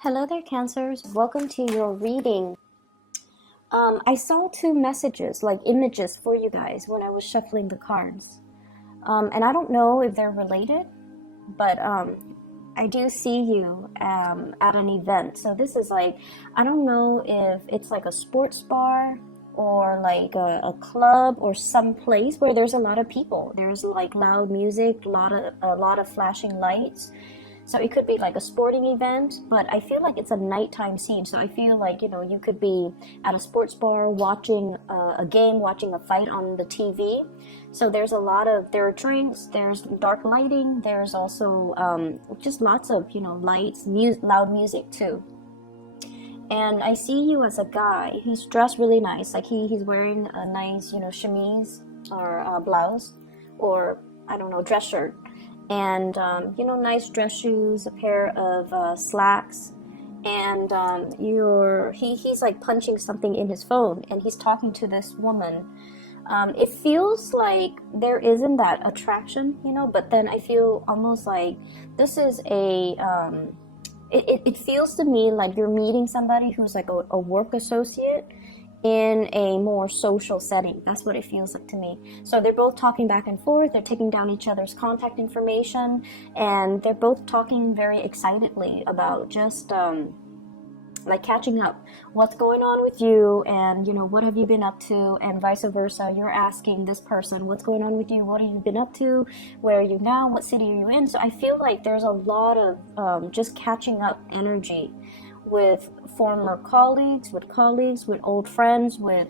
Hello there, Cancers. Welcome to your reading. I saw two messages, like images for you guys when I was shuffling the cards. And I don't know if they're related, but I do see you at an event. So this is like, I don't know if it's like a sports bar or like a club or some place where there's a lot of people. There's like loud music, a lot of flashing lights. So it could be like a sporting event, but I feel like it's a nighttime scene. So I feel like, you could be at a sports bar watching a game, watching a fight on the TV. So there are drinks, there's dark lighting, there's also just lots of, lights, loud music too. And I see you as a guy. He's dressed really nice. Like he's wearing a nice, chemise or blouse or, I don't know, dress shirt and nice dress shoes, a pair of slacks, and he's like punching something in his phone, and he's talking to this woman. It feels like there isn't that attraction, but then I feel almost like this is it feels to me like you're meeting somebody who's like a work associate in a more social setting. That's what it feels like to me. So they're both talking back and forth, they're taking down each other's contact information, and they're both talking very excitedly about just like catching up. What's going on with you, and what have you been up to, and vice versa. You're asking this person, what's going on with you, what have you been up to, where are you now, what city are you in? So I feel like there's a lot of just catching up energy with former colleagues, with old friends, with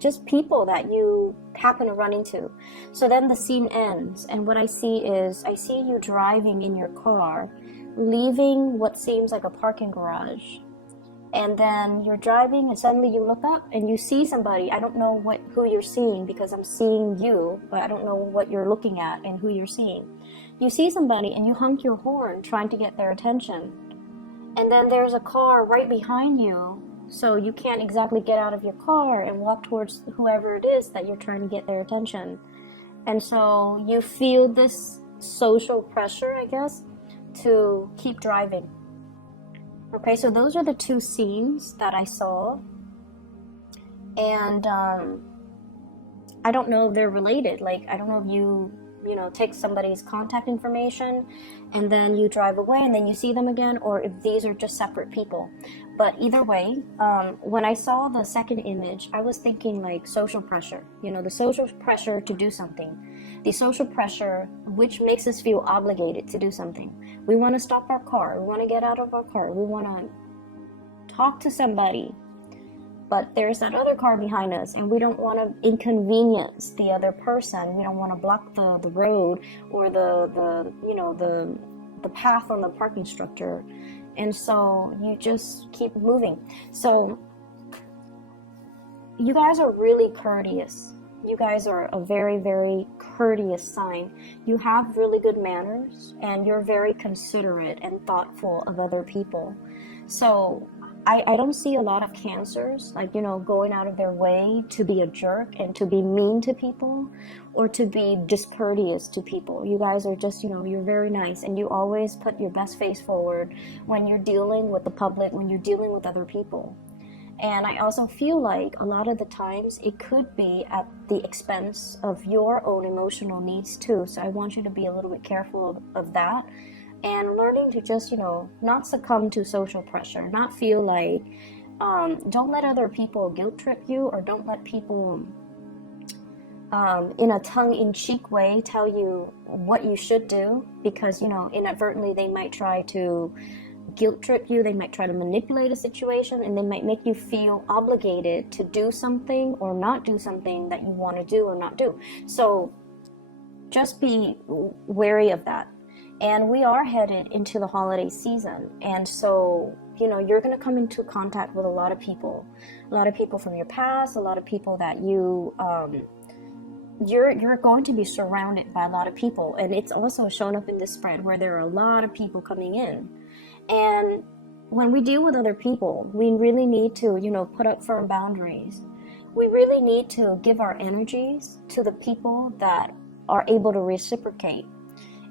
just people that you happen to run into. So then the scene ends, and what I see you driving in your car, leaving what seems like a parking garage. And then you're driving, and suddenly you look up and you see somebody. I don't know who you're seeing, because I'm seeing you, but I don't know what you're looking at and who you're seeing. You see somebody and you honk your horn trying to get their attention. And then there's a car right behind you, so you can't exactly get out of your car and walk towards whoever it is that you're trying to get their attention. And so you feel this social pressure, I guess, to keep driving. Okay, so those are the two scenes that I saw. And I don't know if they're related. Like, I don't know if you take somebody's contact information and then you drive away and then you see them again, or if these are just separate people. But either way, when I saw the second image, I was thinking like social pressure, the social pressure to do something, the social pressure which makes us feel obligated to do something. We want to stop our car, we want to get out of our car, we want to talk to somebody, but there's that other car behind us, and we don't want to inconvenience the other person. We don't want to block the road or the path on the parking structure, and so you just keep moving. So you guys are really courteous. You guys are a very, very courteous sign. You have really good manners, and you're very considerate and thoughtful of other people. So I don't see a lot of Cancers, like, going out of their way to be a jerk and to be mean to people or to be discourteous to people. You guys are just, you're very nice, and you always put your best face forward when you're dealing with the public, when you're dealing with other people. And I also feel like a lot of the times it could be at the expense of your own emotional needs too. So I want you to be a little bit careful of that. And learning to just, not succumb to social pressure, not feel like, don't let other people guilt trip you, or don't let people, in a tongue-in-cheek way, tell you what you should do, because, inadvertently they might try to guilt trip you, they might try to manipulate a situation, and they might make you feel obligated to do something or not do something that you want to do or not do. So just be wary of that. And we are headed into the holiday season, and so you're going to come into contact with a lot of people from your past, a lot of people that you're going to be surrounded by a lot of people. And it's also shown up in this spread where there are a lot of people coming in. And when we deal with other people, we really need to put up firm boundaries. We really need to give our energies to the people that are able to reciprocate.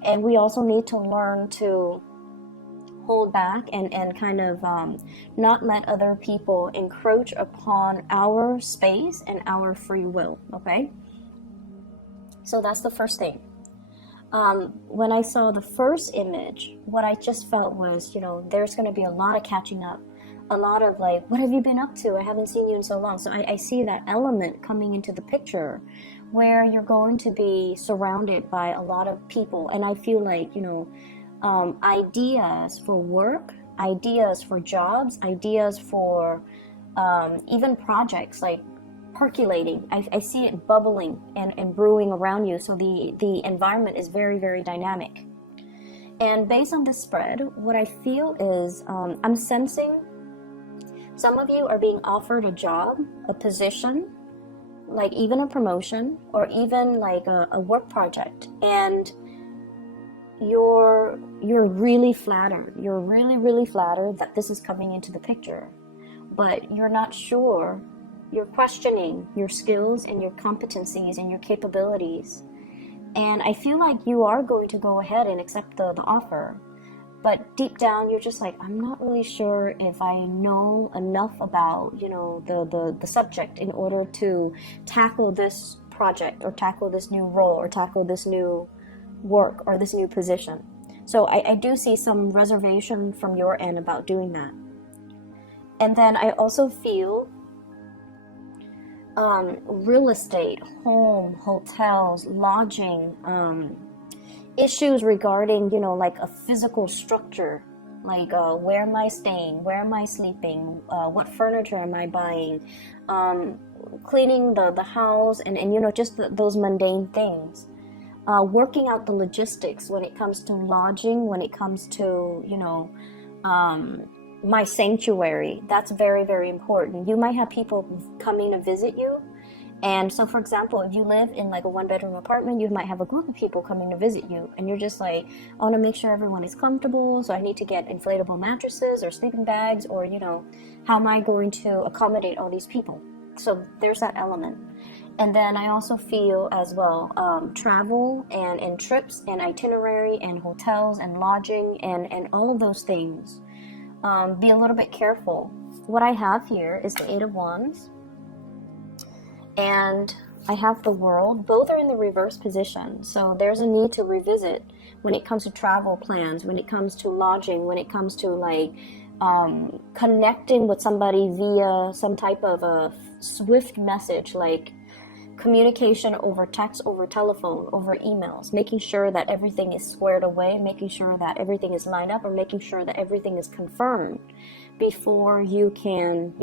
And we also need to learn to hold back and kind of not let other people encroach upon our space and our free will, okay? So that's the first thing. When I saw the first image, what I just felt was, there's going to be a lot of catching up, a lot of like, what have you been up to? I haven't seen you in so long. So I see that element coming into the picture where you're going to be surrounded by a lot of people. And I feel like, ideas for work, ideas for jobs, ideas for even projects like percolating. I see it bubbling and brewing around you. So the environment is very, very dynamic. And based on this spread, what I feel is I'm sensing some of you are being offered a job, a position, like even a promotion, or even like a work project. And you're really flattered. You're really, really flattered that this is coming into the picture. But you're not sure. You're questioning your skills and your competencies and your capabilities. And I feel like you are going to go ahead and accept the offer. But deep down, you're just like, I'm not really sure if I know enough about, the subject in order to tackle this project or tackle this new role or tackle this new work or this new position. So I do see some reservation from your end about doing that. And then I also feel real estate, home, hotels, lodging, issues regarding, like a physical structure, like where am I staying, where am I sleeping, what furniture am I buying, cleaning the house, and just those mundane things. Working out the logistics when it comes to lodging, when it comes to, my sanctuary. That's very, very important. You might have people coming to visit you. And so, for example, if you live in like a one-bedroom apartment, you might have a group of people coming to visit you. And you're just like, I want to make sure everyone is comfortable. So I need to get inflatable mattresses or sleeping bags, or, how am I going to accommodate all these people? So there's that element. And then I also feel as well, travel and trips and itinerary and hotels and lodging and all of those things. Be a little bit careful. What I have here is the 8 of Wands. And I have the World. Both are in the reverse position. So there's a need to revisit when it comes to travel plans, when it comes to lodging, when it comes to like connecting with somebody via some type of a swift message, like communication over text, over telephone, over emails, making sure that everything is squared away, making sure that everything is lined up, or making sure that everything is confirmed before you can,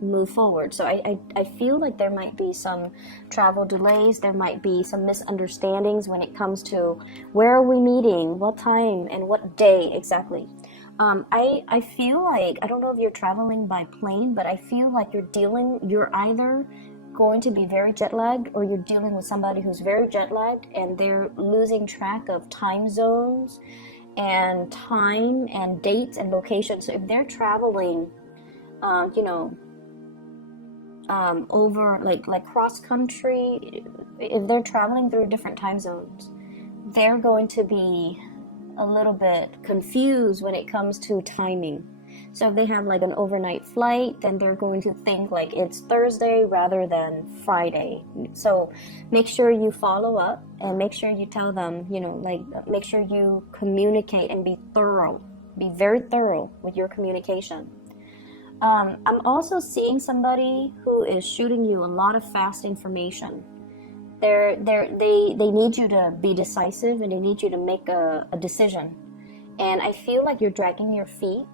move forward. So I feel like there might be some travel delays, there might be some misunderstandings when it comes to where are we meeting, what time, and what day exactly. I feel like, I don't know if you're traveling by plane, but I feel like you're either going to be very jet lagged, or you're dealing with somebody who's very jet lagged and they're losing track of time zones and time and dates and locations. So if they're traveling, over like cross country, if they're traveling through different time zones, they're going to be a little bit confused when it comes to timing. So if they have like an overnight flight, then they're going to think like it's Thursday rather than Friday. So make sure you follow up and make sure you tell them, make sure you communicate and be thorough. Be very thorough with your communication. I'm also seeing somebody who is shooting you a lot of fast information. They need you to be decisive, and they need you to make a decision. And I feel like you're dragging your feet,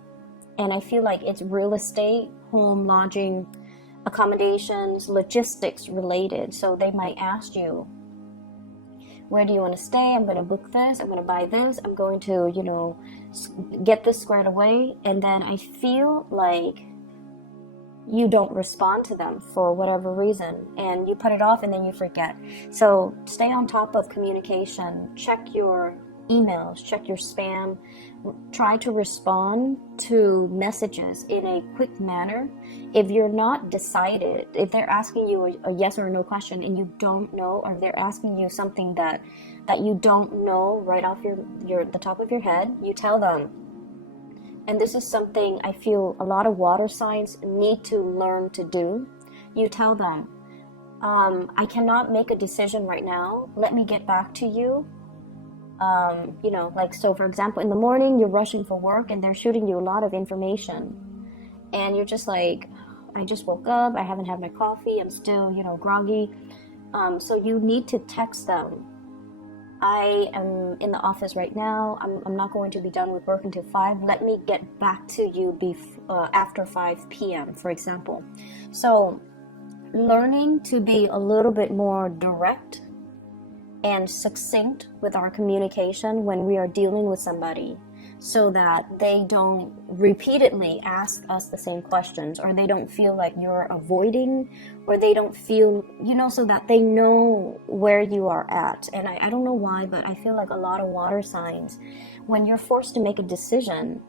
and I feel like it's real estate, home, lodging, accommodations, logistics related. So they might ask you, where do you want to stay? I'm going to book this. I'm going to buy this. I'm going to, get this squared away. And then I feel like you don't respond to them for whatever reason, and you put it off and then you forget. So stay on top of communication. Check your emails, check your spam. Try to respond to messages in a quick manner. If you're not decided, if they're asking you a yes or no question and you don't know, or they're asking you something that you don't know right off the top of your head, you tell them, And this is something I feel a lot of water signs need to learn to do. You tell them, I cannot make a decision right now. Let me get back to you. You know, like, so for example, in the morning, you're rushing for work and they're shooting you a lot of information. And you're just like, I just woke up, I haven't had my coffee, I'm still, you know, groggy. So you need to text them. I am in the office right now. I'm not going to be done with work until 5. Let me get back to you after 5 p.m., for example. So learning to be a little bit more direct and succinct with our communication when we are dealing with somebody, so that they don't repeatedly ask us the same questions, or they don't feel like you're avoiding, or they don't feel, you know, so that they know where you are at. And I don't know why, but I feel like a lot of water signs, when you're forced to make a decision,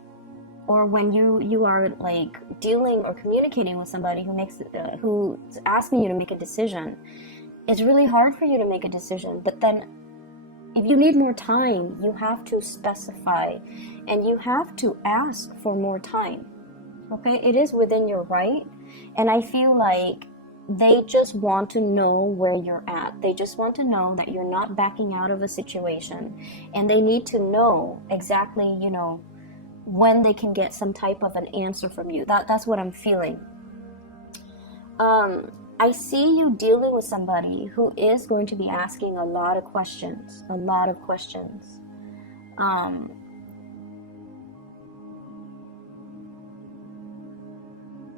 or when you are like dealing or communicating with somebody who's asking you to make a decision, it's really hard for you to make a decision. But then if you need more time, you have to specify and you have to ask for more time. Okay, it is within your right. And I feel like they just want to know where you're at. They just want to know that you're not backing out of a situation, and they need to know exactly, you know, when they can get some type of an answer from you. That's what I'm feeling. I see you dealing with somebody who is going to be asking a lot of questions.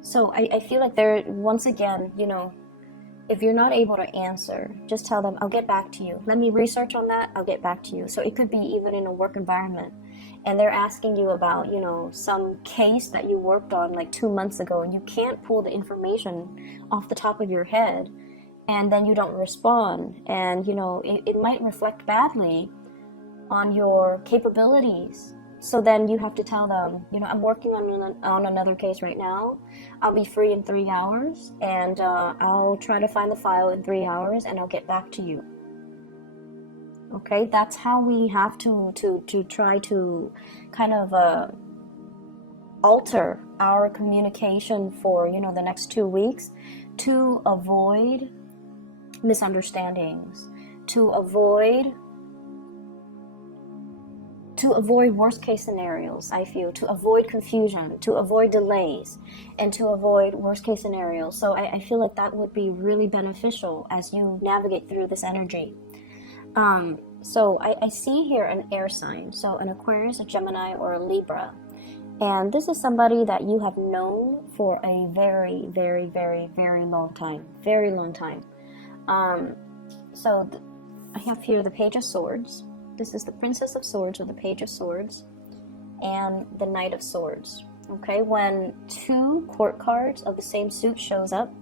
So I feel like once again, you know, if you're not able to answer, just tell them, I'll get back to you. Let me research on that, I'll get back to you. So it could be even in a work environment, and they're asking you about, you know, some case that you worked on like 2 months ago, and you can't pull the information off the top of your head, and then you don't respond. And, you know, it might reflect badly on your capabilities. So then you have to tell them, you know, I'm working on another case right now. I'll be free in 3 hours, and I'll try to find the file in 3 hours, and I'll get back to you. Okay, that's how we have to try to kind of alter our communication for, you know, the next 2 weeks, to avoid misunderstandings, to avoid worst case scenarios. I feel, to avoid confusion, to avoid delays, and to avoid worst case scenarios. So I feel like that would be really beneficial as you navigate through this energy. So I see here an air sign, so an Aquarius, a Gemini, or a Libra. And this is somebody that you have known for a very, very, very, very long time. Very long time. So I have here the Page of Swords. This is the Princess of Swords, or the Page of Swords, and the Knight of Swords. Okay, when 2 court cards of the same suit shows up,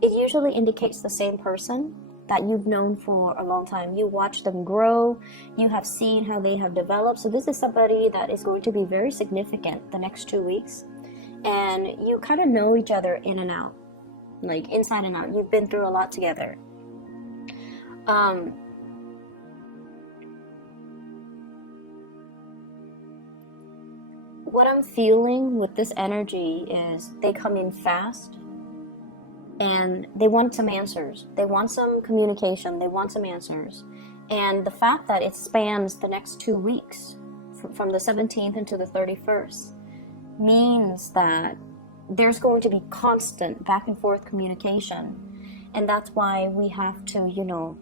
it usually indicates the same person that you've known for a long time. You watch them grow, you have seen how they have developed. So this is somebody that is going to be very significant the next 2 weeks. And you kind of know each other in and out, like inside and out. You've been through a lot together. What I'm feeling with this energy is they come in fast, and they want some answers. They want some communication. They want some answers. And the fact that it spans the next 2 weeks, from the 17th into the 31st, means that there's going to be constant back and forth communication. And that's why we have to, you know,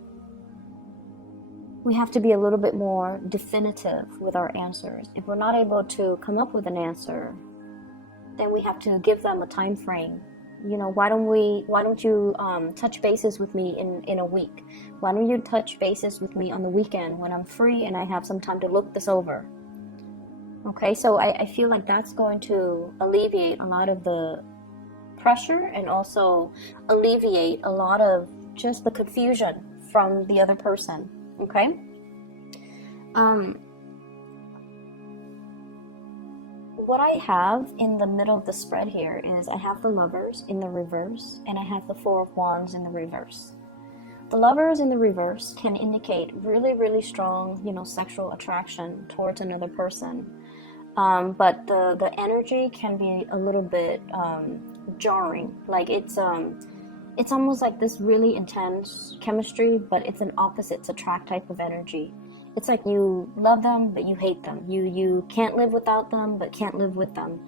we have to be a little bit more definitive with our answers. If we're not able to come up with an answer, then we have to give them a time frame. You know, why don't you touch bases with me in a week? Why don't you touch bases with me on the weekend when I'm free and I have some time to look this over? Okay, so I feel like that's going to alleviate a lot of the pressure, and also alleviate a lot of just the confusion from the other person. Okay? What I have in the middle of the spread here is I have the Lovers in the reverse, and I have the Four of Wands in the reverse. The Lovers in the reverse can indicate really, really strong, you know, sexual attraction towards another person. But the energy can be a little bit jarring. Like it's almost like this really intense chemistry, but it's an opposites attract type of energy. It's like you love them, but you hate them. You can't live without them, but can't live with them.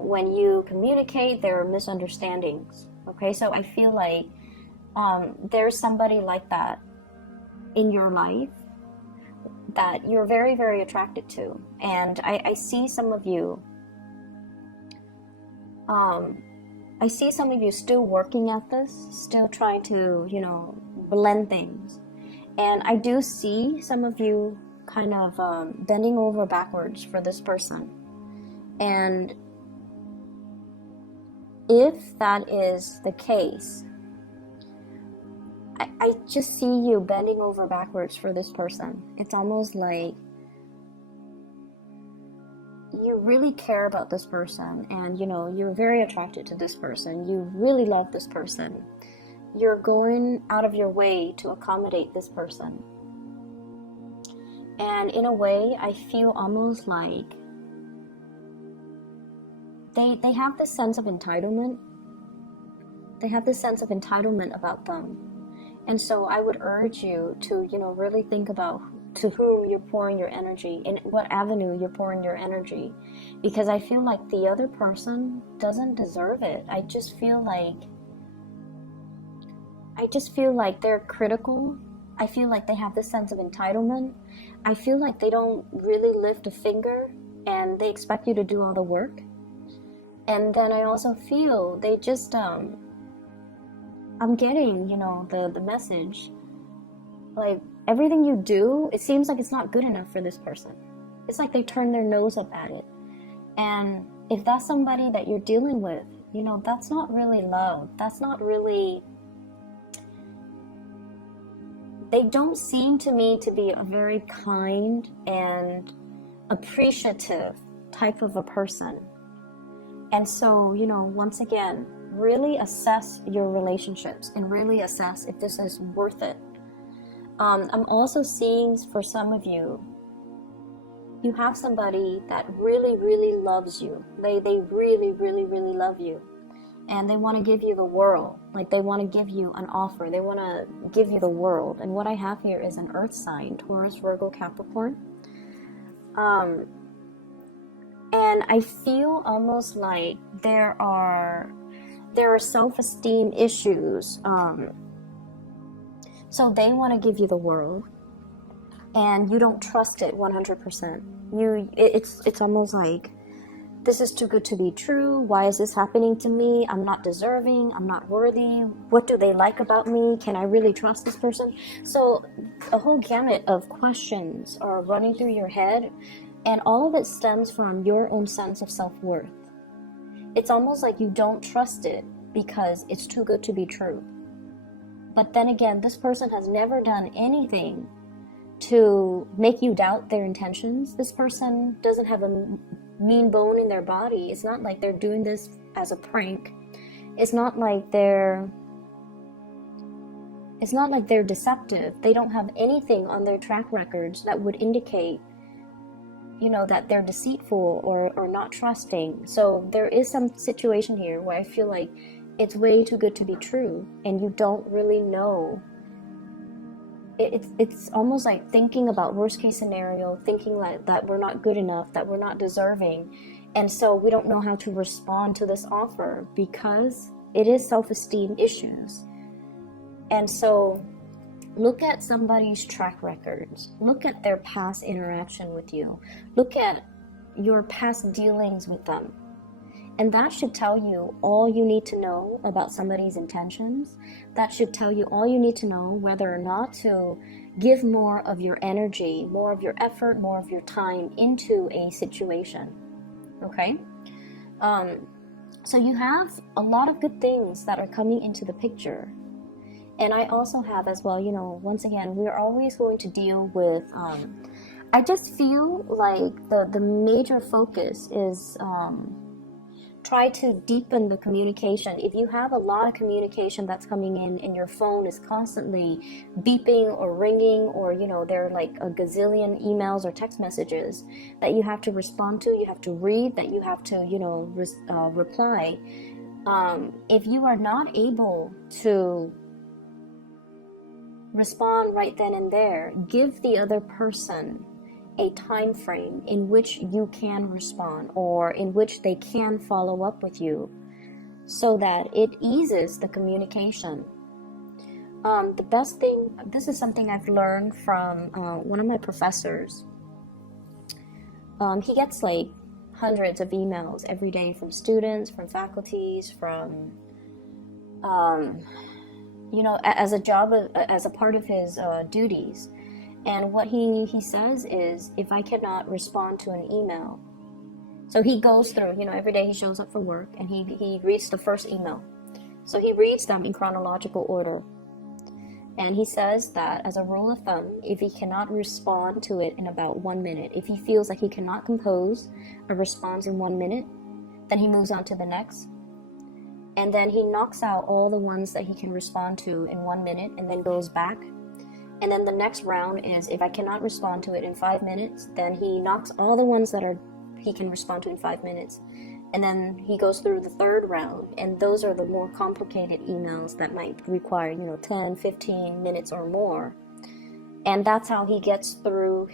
When you communicate, there are misunderstandings. Okay, so I feel like there's somebody like that in your life that you're very, very attracted to. And I see some of you, I see some of you still working at this, still trying to, blend things. And I do see some of you kind of bending over backwards for this person. And if that is the case, I just see you bending over backwards for this person. It's almost like you really care about this person, and you're very attracted to this person. You really love this person. You're going out of your way to accommodate this person. And in a way, I feel almost like they have this sense of entitlement. They have this sense of entitlement about them. And so I would urge you to, really think about to whom you're pouring your energy, in what avenue you're pouring your energy. Because I feel like the other person doesn't deserve it. I just feel like they're critical. I feel like they have this sense of entitlement. I feel like they don't really lift a finger and they expect you to do all the work. And then I also feel they just, I'm getting, the message. Like, everything you do, it seems like it's not good enough for this person. It's like they turn their nose up at it. And if that's somebody that you're dealing with, that's not really love. That's not really... They don't seem to me to be a very kind and appreciative type of a person. And so, once again, really assess your relationships and really assess if this is worth it. I'm also seeing for some of you, you have somebody that really, really loves you. They really, really, really love you. And they want to give you the world. Like, they want to give you an offer. They want to give you the world. And what I have here is an earth sign, Taurus, Virgo, Capricorn. And I feel almost like there are self-esteem issues. So they want to give you the world, and you don't trust it 100%. It's almost like, this is too good to be true. Why is this happening to me? I'm not deserving. I'm not worthy. What do they like about me? Can I really trust this person? So a whole gamut of questions are running through your head, and all of it stems from your own sense of self-worth. It's almost like you don't trust it because it's too good to be true. But then again, this person has never done anything to make you doubt their intentions. This person doesn't have a mean bone in their body. It's not like they're doing this as a prank. It's not like they're deceptive. They don't have anything on their track records that would indicate, that they're deceitful or not trusting. So there is some situation here where I feel like it's way too good to be true, and you don't really know. It's almost like thinking about worst case scenario, thinking like that we're not good enough, that we're not deserving. And so we don't know how to respond to this offer because it is self-esteem issues. And so look at somebody's track records. Look at their past interaction with you. Look at your past dealings with them. And that should tell you all you need to know about somebody's intentions. That should tell you all you need to know whether or not to give more of your energy, more of your effort, more of your time into a situation. Okay? So you have a lot of good things that are coming into the picture. And I also have as well, once again, we're always going to deal with, I just feel like the major focus is try to deepen the communication. If you have a lot of communication that's coming in and your phone is constantly beeping or ringing, or there are like a gazillion emails or text messages that you have to respond to, you have to read, that you have to reply, if you are not able to respond right then and there, give the other person a time frame in which you can respond, or in which they can follow up with you, so that it eases the communication. The best thing, this is something I've learned from one of my professors. He gets like hundreds of emails every day from students, from faculties, from as a part of his duties. And what he says is, if I cannot respond to an email, so he goes through, every day he shows up for work and he reads the first email. So he reads them in chronological order. And he says that as a rule of thumb, if he cannot respond to it in about 1 minute, if he feels like he cannot compose a response in 1 minute, then he moves on to the next. And then he knocks out all the ones that he can respond to in 1 minute and then goes back. And then the next round is, if I cannot respond to it in 5 minutes, then he knocks all the ones that he can respond to in 5 minutes. And then he goes through the third round, and those are the more complicated emails that might require, 10, 15 minutes or more. And that's how he gets through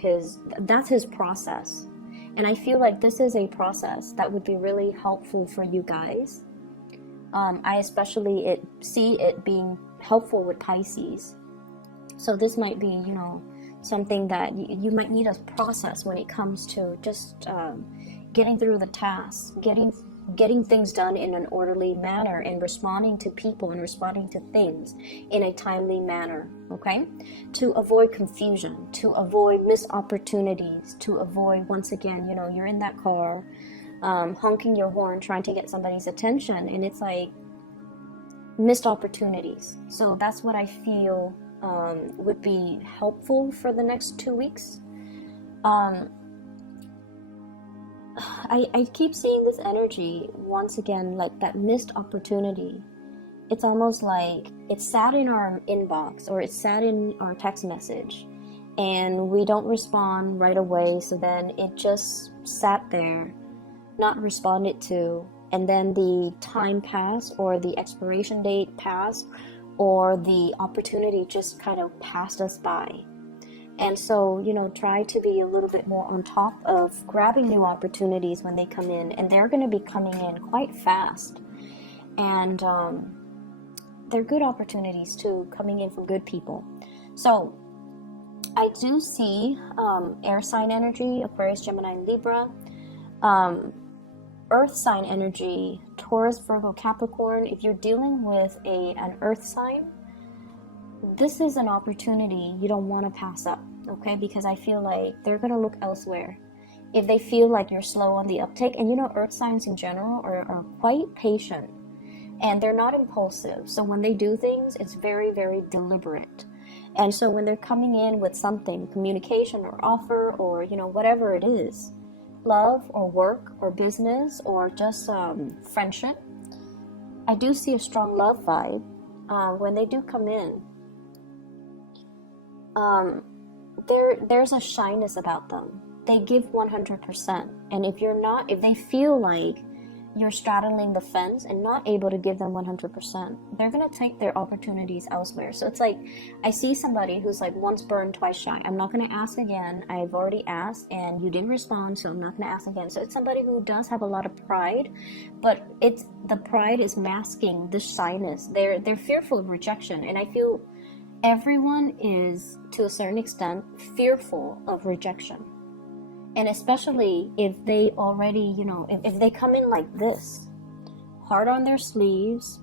that's his process. And I feel like this is a process that would be really helpful for you guys. I especially see it being helpful with Pisces. So this might be, something that you might need a process when it comes to just getting through the tasks, getting things done in an orderly manner, and responding to people and responding to things in a timely manner, okay? To avoid confusion, to avoid missed opportunities, to avoid, once again, you're in that car, honking your horn, trying to get somebody's attention, and it's like missed opportunities. So that's what I feel would be helpful for the next 2 weeks. I keep seeing this energy once again, like that missed opportunity. It's almost like it sat in our inbox, or it sat in our text message, and we don't respond right away, so then it just sat there, not responded to, and then the time passed, or the expiration date passed, or the opportunity just kind of passed us by. And so, try to be a little bit more on top of grabbing new opportunities when they come in, and they're going to be coming in quite fast. And they're good opportunities too, coming in from good people. So I do see air sign energy, Aquarius, Gemini, and Libra. Earth sign energy, Taurus, Virgo, Capricorn. If you're dealing with an earth sign, this is an opportunity you don't want to pass up, okay? Because I feel like they're going to look elsewhere if they feel like you're slow on the uptake. And earth signs in general are quite patient, and they're not impulsive. So when they do things, it's very, very deliberate. And so when they're coming in with something, communication or offer, or whatever it is, love or work or business or just friendship, I do see a strong love vibe when they do come in. There's a shyness about them. They give 100%, and if they feel like you're straddling the fence and not able to give them 100%, they're going to take their opportunities elsewhere. So it's like, I see somebody who's like once burned, twice shy. I'm not going to ask again. I've already asked and you didn't respond, so I'm not going to ask again. So it's somebody who does have a lot of pride, but the pride is masking this shyness. They're fearful of rejection, and I feel everyone is, to a certain extent, fearful of rejection. And especially if they already, if they come in like this, heart on their sleeves,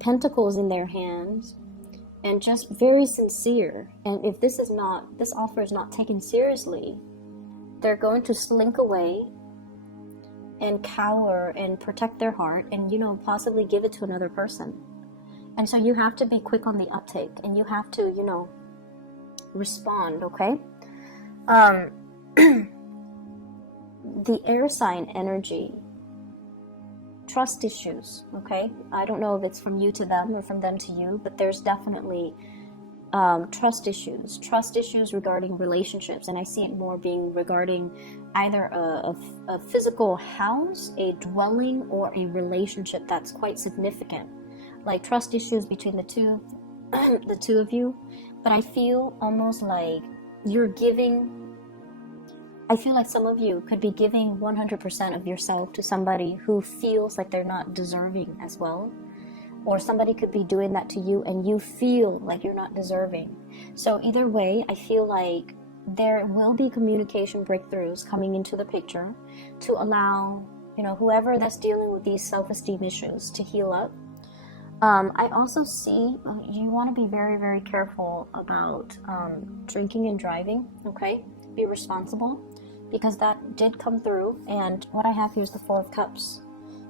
pentacles in their hands, and just very sincere. And if this offer is not taken seriously, they're going to slink away and cower and protect their heart and, possibly give it to another person. And so you have to be quick on the uptake, and you have to, respond, okay? The air sign energy, trust issues, okay? I don't know if it's from you to them or from them to you, but there's definitely trust issues regarding relationships, and I see it more being regarding either a physical house, a dwelling, or a relationship that's quite significant, like trust issues between the two the two of you. But I feel almost like you're giving, I feel like some of you could be giving 100% of yourself to somebody who feels like they're not deserving as well. Or somebody could be doing that to you and you feel like you're not deserving. So either way, I feel like there will be communication breakthroughs coming into the picture to allow, you know, whoever that's dealing with these self-esteem issues to heal up. I also see you want to be very, very careful about drinking and driving, okay? Be responsible, because that did come through. And what I have here is the Four of Cups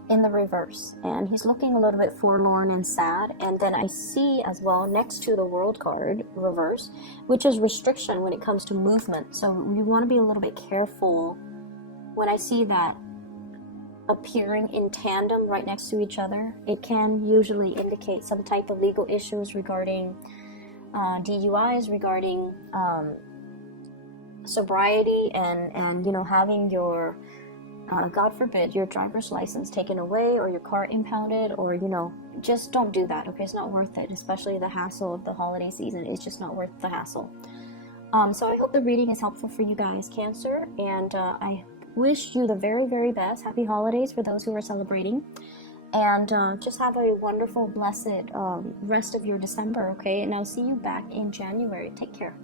in the reverse, and he's looking a little bit forlorn and sad. And then I see as well next to the World card reverse, which is restriction when it comes to movement. So you want to be a little bit careful when I see that appearing in tandem right next to each other. It can usually indicate some type of legal issues regarding DUIs, regarding sobriety, and you know, having your God forbid, your driver's license taken away or your car impounded, or, you know, just don't do that, okay? It's not worth it, especially the hassle of the holiday season. It's just not worth the hassle. So I hope the reading is helpful for you guys, Cancer, and I wish you the very, very best. Happy holidays for those who are celebrating, and just have a wonderful, blessed rest of your December, okay? And I'll see you back in January. Take care.